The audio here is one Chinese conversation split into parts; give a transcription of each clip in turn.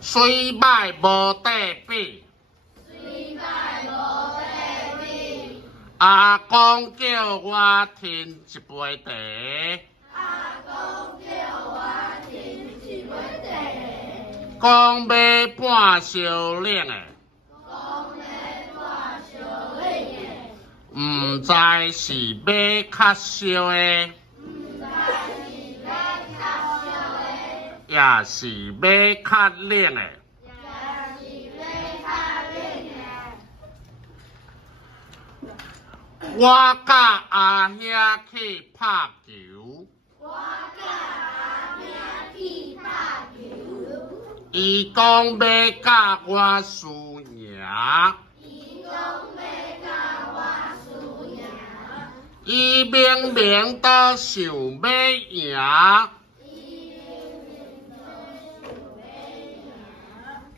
水歹无地比，阿公叫我添一杯茶，讲买半烧冷的，毋知是买较烧的，也是买较冷的。我甲阿兄去拍球，伊讲要甲我输赢，伊明明都想要赢，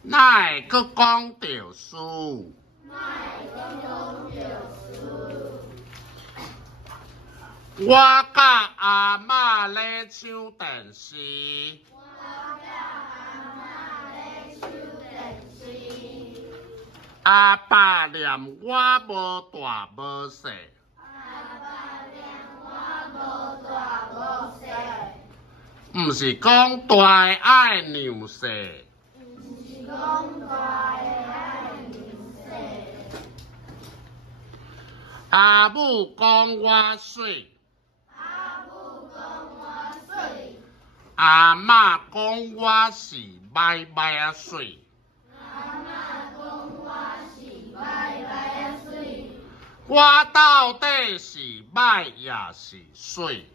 哪会阁讲着输？我甲阿嬷咧抢电视，阿爸念我无大无小，毋是讲大爱娘小，阿母讲我水。阿嬷讲我是歹啊水，我到底是歹也是水？